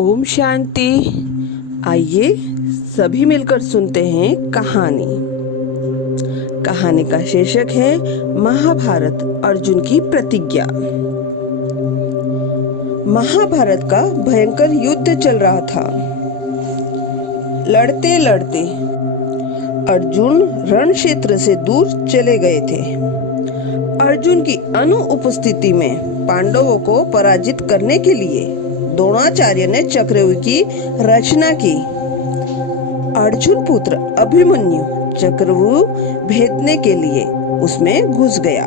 ओम शांति। आइए सभी मिलकर सुनते हैं कहानी। कहानी का शीर्षक है महाभारत, अर्जुन की प्रतिज्ञा। महाभारत का भयंकर युद्ध चल रहा था। लड़ते लड़ते अर्जुन रण क्षेत्र से दूर चले गए थे। अर्जुन की अनुपस्थिति में पांडवों को पराजित करने के लिए द्रोणाचार्य ने चक्रव्यूह की रचना की। अर्जुन पुत्र अभिमन्यु चक्रव्यूह भेदने के लिए उसमें घुस गया।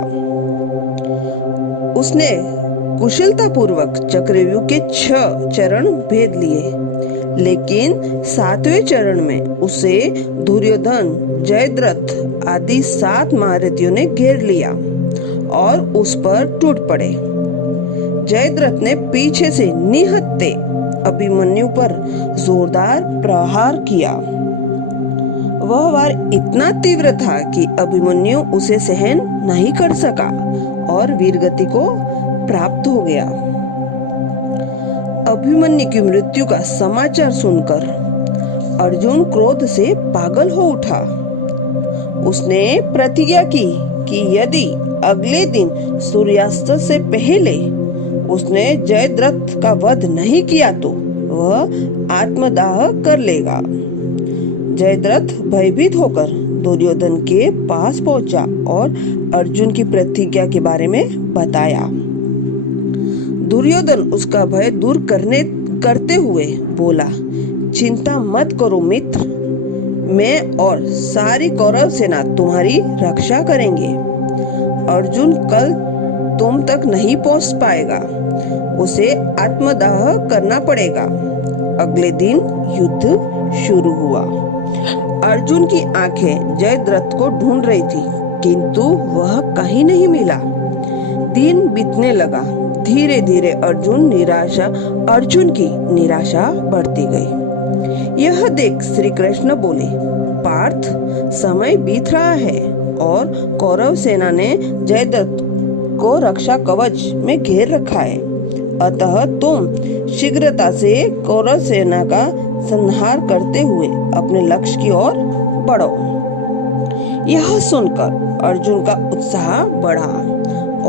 उसने कुशलतापूर्वक चक्रव्यूह के 6 चरण भेद लिए, लेकिन 7वें चरण में उसे दुर्योधन, जयद्रथ आदि 7 महारथियों ने घेर लिया और उस पर टूट पड़े। जयद्रथ ने पीछे से निहत्थे अभिमन्यु पर जोरदार प्रहार किया। वह वार इतना तीव्र था कि अभिमन्यु उसे सहन नहीं कर सका और वीरगति को प्राप्त हो गया। अभिमन्यु की मृत्यु का समाचार सुनकर अर्जुन क्रोध से पागल हो उठा। उसने प्रतिज्ञा की कि यदि अगले दिन सूर्यास्त से पहले उसने जयद्रथ का वध नहीं किया तो वह आत्मदाह कर लेगा। जयद्रथ भयभीत होकर दुर्योधन के पास पहुंचा और अर्जुन की प्रतिज्ञा के बारे में बताया। दुर्योधन उसका भय दूर करते हुए बोला, चिंता मत करो मित्र, मैं और सारी कौरव सेना तुम्हारी रक्षा करेंगे। अर्जुन कल तुम तक नहीं पहुंच पाएगा, उसे आत्मदाह करना पड़ेगा। अगले दिन युद्ध शुरू हुआ। अर्जुन की आंखें जयद्रथ को ढूंढ रही थी, किंतु वह कहीं नहीं मिला। दिन बीतने लगा। धीरे धीरे अर्जुन की निराशा बढ़ती गई। यह देख श्री कृष्ण बोले, पार्थ, समय बीत रहा है और कौरव सेना ने जयद्रथ को रक्षा कवच में घेर रखा है, अतः तुम शीघ्रता से कौरव सेना का संहार करते हुए अपने लक्ष्य की ओर बढ़ो। यह सुनकर अर्जुन का उत्साह बढ़ा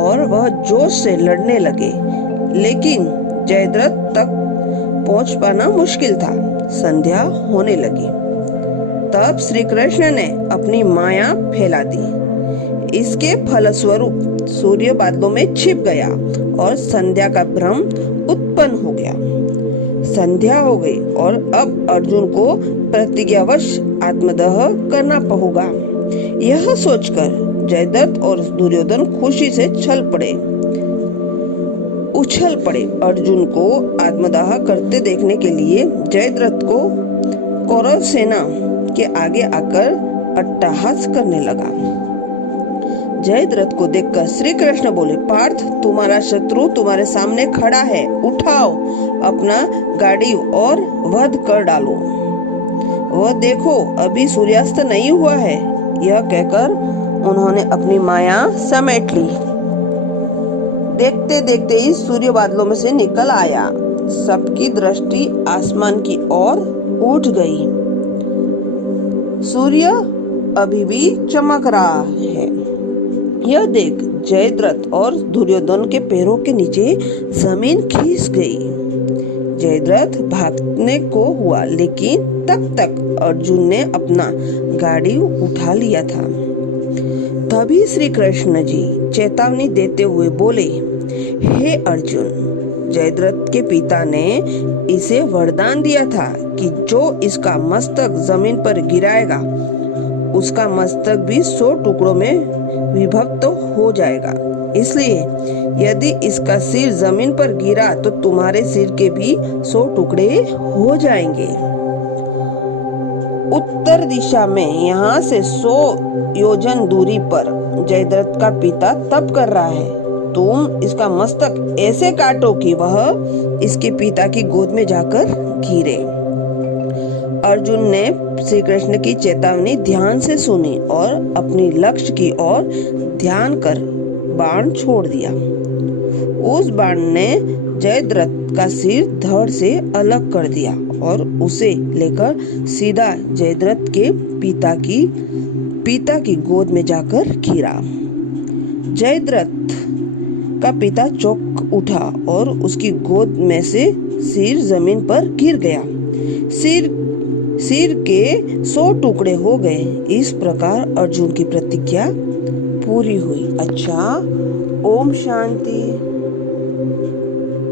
और वह जोश से लड़ने लगे, लेकिन जयद्रथ तक पहुंच पाना मुश्किल था। संध्या होने लगी। तब श्री कृष्ण ने अपनी माया फैला दी। इसके फलस्वरूप सूर्य बादलों में छिप गया और संध्या का भ्रम उत्पन्न हो गया। संध्या हो गई और अब अर्जुन को प्रतिज्ञावश आत्मदाह करना होगा। यह सोचकर जयद्रथ और दुर्योधन खुशी से उछल पड़े। अर्जुन को आत्मदाह करते देखने के लिए जयद्रथ को कौरव सेना के आगे आकर अट्टहास करने लगा। जयद्रथ को देखकर श्री कृष्ण बोले, पार्थ, तुम्हारा शत्रु तुम्हारे सामने खड़ा है, उठाओ अपना गाड़ी और वध कर डालो। वह देखो, अभी सूर्यास्त नहीं हुआ है। यह कहकर उन्होंने अपनी माया समेट ली। देखते देखते ही सूर्य बादलों में से निकल आया। सबकी दृष्टि आसमान की ओर उठ गई। सूर्य अभी भी चमक रहा है। यह देख जयद्रथ और दुर्योधन के पैरों के नीचे जमीन खिसक गई। जयद्रथ भागने को हुआ, लेकिन तब तक अर्जुन ने अपना गाड़ी उठा लिया था। तभी श्री कृष्ण जी चेतावनी देते हुए बोले, हे अर्जुन, जयद्रथ के पिता ने इसे वरदान दिया था कि जो इसका मस्तक जमीन पर गिराएगा उसका मस्तक भी 100 टुकड़ों में विभक्त हो जाएगा। इसलिए यदि इसका सिर जमीन पर गिरा तो तुम्हारे सिर के भी 100 टुकड़े हो जाएंगे। उत्तर दिशा में यहाँ से 100 योजन दूरी पर जयद्रथ का पिता तप कर रहा है। तुम इसका मस्तक ऐसे काटो कि वह इसके पिता की गोद में जाकर गिरे। अर्जुन ने श्री कृष्ण की चेतावनी ध्यान से सुनी और अपनी लक्ष्य की ओर ध्यान कर बाण छोड़ दिया। उस बाण ने जयद्रथ का सिर धड़ से अलग कर दिया और उसे लेकर सीधा जयद्रथ के पिता की गोद में जाकर गिरा। जयद्रथ का पिता चौंक उठा और उसकी गोद में से सिर जमीन पर गिर गया। सिर के 100 टुकड़े हो गए। इस प्रकार अर्जुन की प्रतिज्ञा पूरी हुई। अच्छा, ओम शांति।